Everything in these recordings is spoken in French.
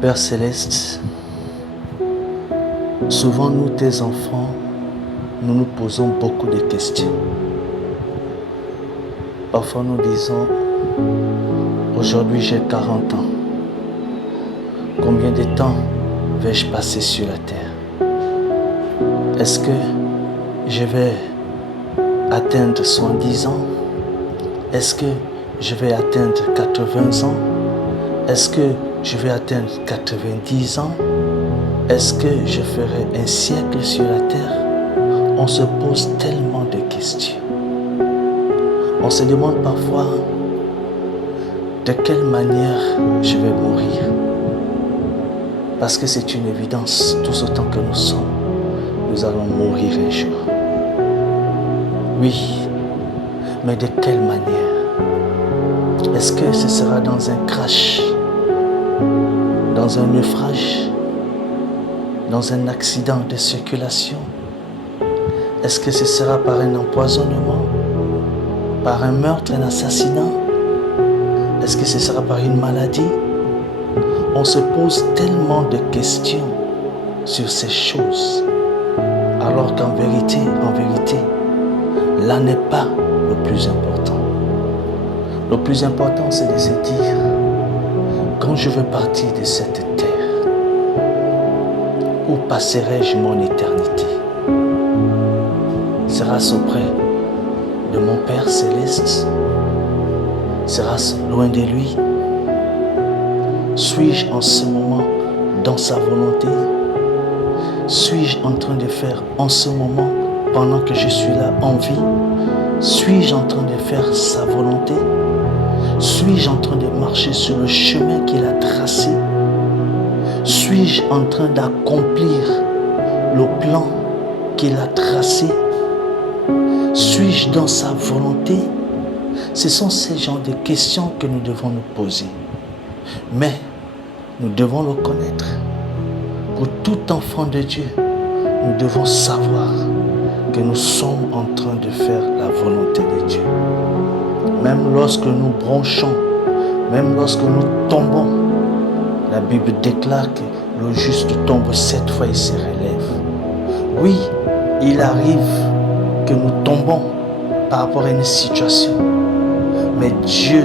Père Céleste, souvent nous, tes enfants, nous nous posons beaucoup de questions. Parfois nous disons, aujourd'hui j'ai 40 ans. Combien de temps vais-je passer sur la terre? Est-ce que je vais atteindre 110 ans? Est-ce que je vais atteindre 80 ans? Est-ce que je vais atteindre 90 ans? Est-ce que je ferai un siècle sur la terre? On se pose tellement de questions. On se demande parfois de quelle manière je vais mourir. Parce que c'est une évidence, tous autant que nous sommes, nous allons mourir un jour. Oui, mais de quelle manière? Est-ce que ce sera dans un crash, dans un naufrage, dans un accident de circulation? Est-ce que ce sera par un empoisonnement, par un meurtre, un assassinat? Est-ce que ce sera par une maladie? On se pose tellement de questions sur ces choses, alors qu'en vérité, là n'est pas le plus important. Le plus important, c'est de se dire, quand je vais partir de cette terre, où passerai-je mon éternité? Sera-ce auprès de mon Père Céleste? Sera-ce loin de lui? Suis-je en ce moment dans sa volonté? Suis-je en train de faire en ce moment, pendant que je suis là en vie? Suis-je en train de faire sa volonté? Suis-je en train de marcher sur le chemin qu'il a tracé? Suis-je en train d'accomplir le plan qu'il a tracé? Suis-je dans sa volonté? Ce sont ces genres de questions que nous devons nous poser. Mais nous devons le connaître. Pour tout enfant de Dieu, nous devons savoir que nous sommes en train de faire la volonté de Dieu. Même lorsque nous bronchons, même lorsque nous tombons, la Bible déclare que le juste tombe 7 fois et se relève. Oui, il arrive que nous tombons par rapport à une situation, mais Dieu,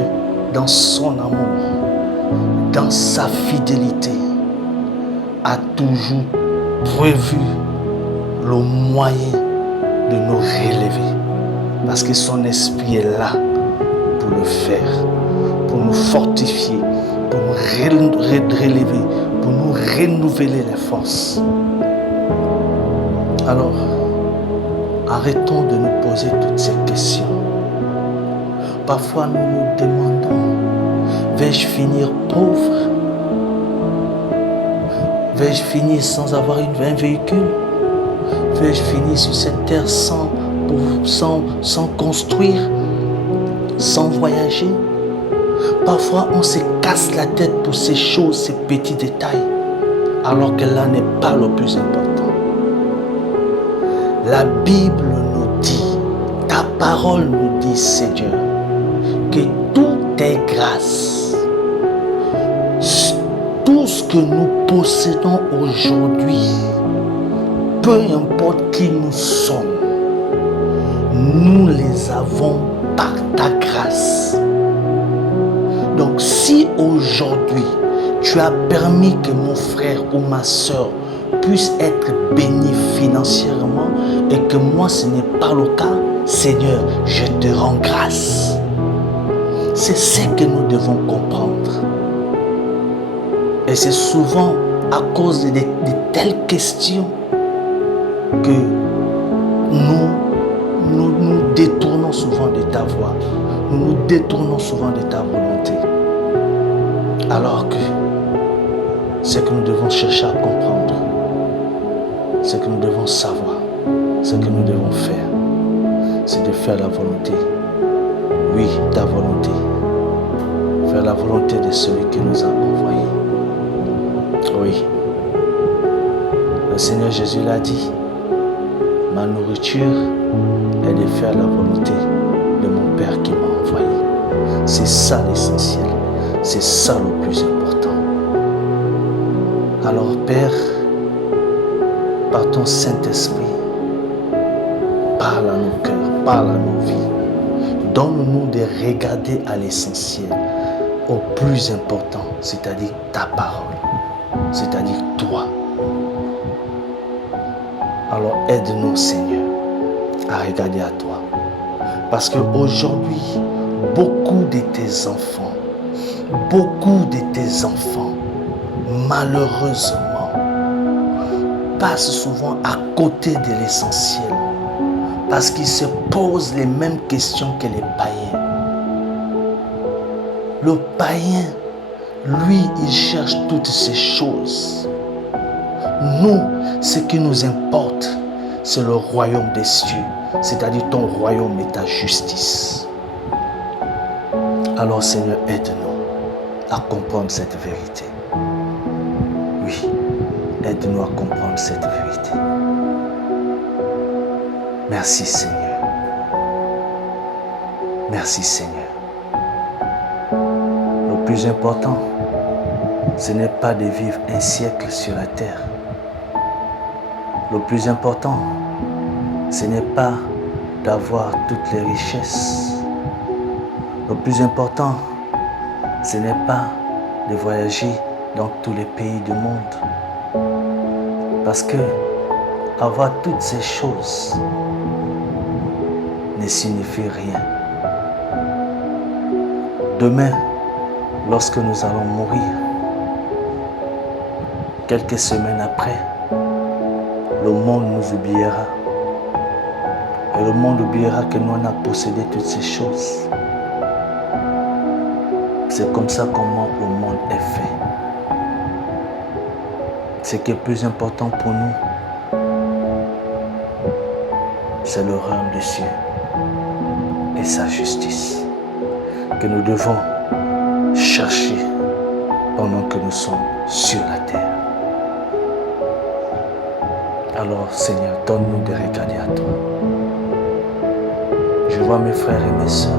dans son amour, dans sa fidélité, a toujours prévu le moyen de nous relever, parce que son esprit est là pour le faire, pour nous fortifier, pour nous relever, pour nous renouveler les forces. Alors, arrêtons de nous poser toutes ces questions. Parfois, nous nous demandons, vais-je finir pauvre? Vais-je finir sans avoir un véhicule? Vais-je finir sur cette terre sans construire, sans voyager? Parfois, on se casse la tête pour ces choses, ces petits détails, alors que là n'est pas le plus important. La Bible nous dit, ta parole nous dit, Seigneur, que tout est grâce. Tout ce que nous possédons aujourd'hui, peu importe qui nous sommes, nous les avons par ta grâce. Donc si aujourd'hui tu as permis que mon frère ou ma soeur puisse être béni financièrement et que moi ce n'est pas le cas, Seigneur, je te rends grâce. C'est ce que nous devons comprendre. Et c'est souvent à cause de telles questions que nous détournons souvent de ta voie. Nous nous détournons souvent de ta volonté. Alors que ce que nous devons chercher à comprendre, ce que nous devons savoir, ce que nous devons faire, c'est de faire la volonté. Oui, ta volonté. Faire la volonté de celui qui nous a envoyés. Oui. Le Seigneur Jésus l'a dit. Ma nourriture est de faire la volonté de mon Père qui m'a envoyé. C'est ça l'essentiel. C'est ça le plus important. Alors Père, par ton Saint-Esprit, parle à nos cœurs, parle à nos vies. Donne-nous de regarder à l'essentiel, au plus important, c'est-à-dire ta parole, c'est-à-dire toi. Alors aide-nous, Seigneur, à regarder à toi. Parce qu'aujourd'hui, beaucoup de tes enfants, malheureusement, passent souvent à côté de l'essentiel. Parce qu'ils se posent les mêmes questions que les païens. Le païen, lui, il cherche toutes ces choses. Nous, ce qui nous importe, c'est le royaume des cieux, c'est-à-dire ton royaume et ta justice. Alors Seigneur, aide-nous à comprendre cette vérité. Oui, aide-nous à comprendre cette vérité. Merci Seigneur. Merci Seigneur. Le plus important, ce n'est pas de vivre un siècle sur la terre. Le plus important, ce n'est pas d'avoir toutes les richesses. Le plus important, ce n'est pas de voyager dans tous les pays du monde. Parce que avoir toutes ces choses ne signifie rien. Demain, lorsque nous allons mourir, quelques semaines après, le monde nous oubliera. Et le monde oubliera que nous avons possédé toutes ces choses. C'est comme ça comment le monde est fait. Ce qui est plus important pour nous, c'est le royaume des cieux et sa justice que nous devons chercher pendant que nous sommes sur la terre. Alors Seigneur, donne-nous de regarder à toi. Je vois mes frères et mes sœurs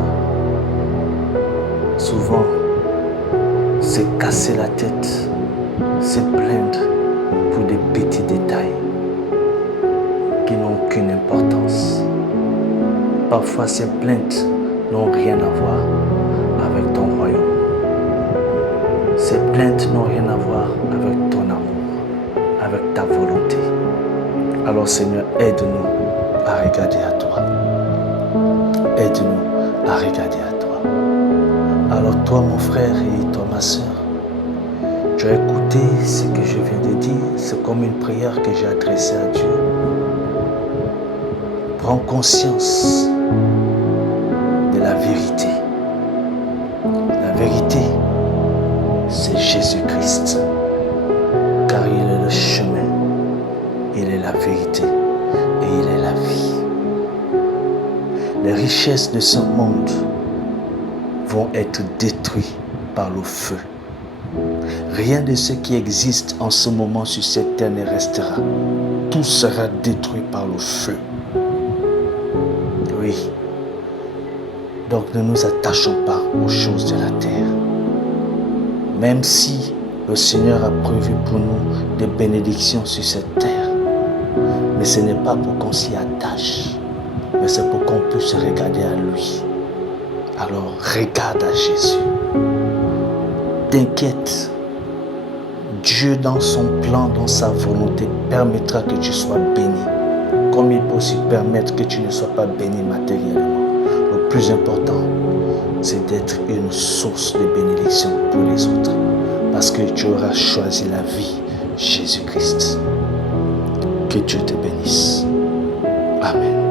souvent se casser la tête, se plaindre pour des petits détails qui n'ont aucune importance. Parfois ces plaintes n'ont rien à voir avec ton royaume. Ces plaintes n'ont rien à voir avec ton amour, avec ta volonté. Alors Seigneur, aide-nous à regarder à toi. Aide-nous à regarder à toi. Alors toi mon frère et toi ma soeur, tu as écouté ce que je viens de dire. C'est comme une prière que j'ai adressée à Dieu. Prends conscience de la vérité. La vérité, c'est Jésus-Christ. Car il est le chemin, il est la vérité et il est la vie. Les richesses de ce monde vont être détruites par le feu. Rien de ce qui existe en ce moment sur cette terre ne restera. Tout sera détruit par le feu. Oui. Donc ne nous attachons pas aux choses de la terre. Même si le Seigneur a prévu pour nous des bénédictions sur cette terre. Mais ce n'est pas pour qu'on s'y attache. Mais c'est pour qu'on puisse regarder à lui. Alors regarde à Jésus. T'inquiète. Dieu dans son plan, dans sa volonté, permettra que tu sois béni. Comme il peut aussi permettre que tu ne sois pas béni matériellement. Le plus important, c'est d'être une source de bénédiction pour les autres. Parce que tu auras choisi la vie, Jésus-Christ. Que Dieu te bénisse. Amen.